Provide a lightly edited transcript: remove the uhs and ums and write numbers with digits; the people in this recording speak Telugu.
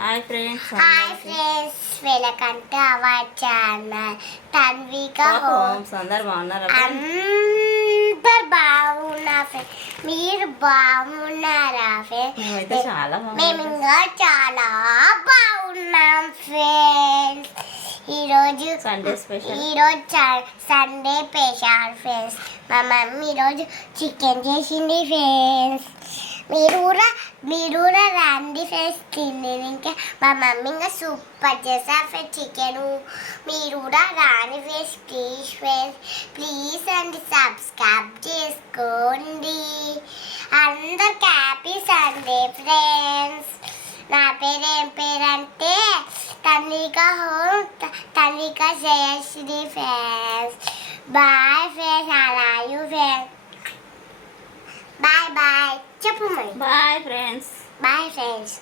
Hi friends, welcome to our channel Tanvika homes. అందరు బాగున్నారా? అందరు బాగున్నారు ఫ్రెండ్స్. మీరు బాగున్నారా ఫ్రెండ్స్? మేమైతే చాలా మేము ఇంకా చాలా బాగున్నాం ఫ్రెండ్స్. ఈరోజు Sunday special. Sunday special friends. మా మమ్మీ ఈరోజు చికెన్ చేసింది ఫ్రెండ్స్. మీరు కూడా రండి ఫ్రెండ్స్ తినేది. ఇంకా మా మమ్మీ ఇంకా సూపర్ చేస్తారు ఫ్రెండ్స్ చికెన్. మీరు కూడా రాని ఫ్రెండ్స్ ప్లీజ్ అండి సబ్స్క్రైబ్ చేసుకోండి. అందరికి హ్యాపీ సండే ఫ్రెండ్స్. నా పేరు ఏం పేరంటే Tanvika Jayashree friends. Bye friends. I love you friends. Bye bye చెప్పు మరి. Bye friends. Bye friends.